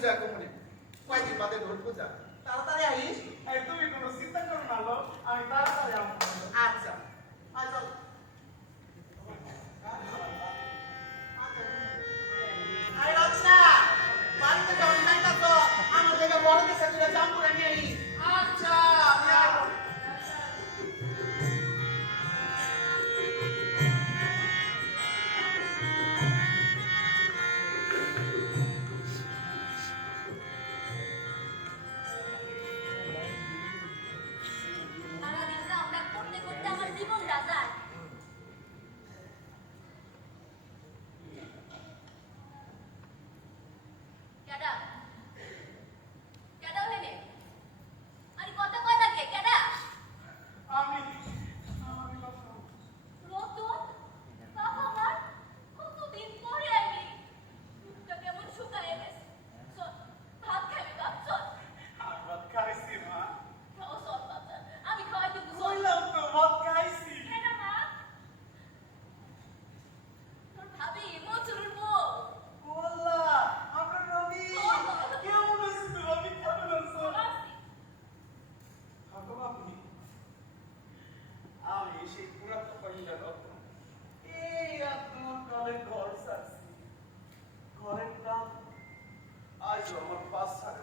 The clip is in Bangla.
পূজা কমনে কয়দিন বাদে ঢোল পূজা তাড়াতাড়ি আইস তুমি কোনো চিন্তা করো না লো, আমি তাড়াতাড়ি আসবো। আচ্ছা আচ্ছা আই রাজনা বাড়িতে যখন যাইতাছো আমার থেকে বড় দেশে তুই জাম করে নিয়ে আইস আচ্ছা আমি আসবো সারাদিন কামটা করতে করতে আমার জীবনটা যায়। কেডা কেডা হইলে আরে কথা কয় না কে কেডা আমি রতন বাবা আমার কতদিন পরে আইলি মুখটা কেমন শুকায় গেছে চল ভাত খাবি বাপ চল ভাত খাইছি মা। খাও চল বাবা আমি খাওয়াই দেবো চল বললাম তো ভাত খাইছি। কেন মা তোর ভাবি মজুরের বউ বললাম আপনার রবি কেমন আছেন তো আমি কেমন আছো? থাকো আপনি। আমি সেই পুরাতন কইলা রতন এই আপনার কালে ঘর সারছি। ঘরের দাম আজ আমার ৫ লাখ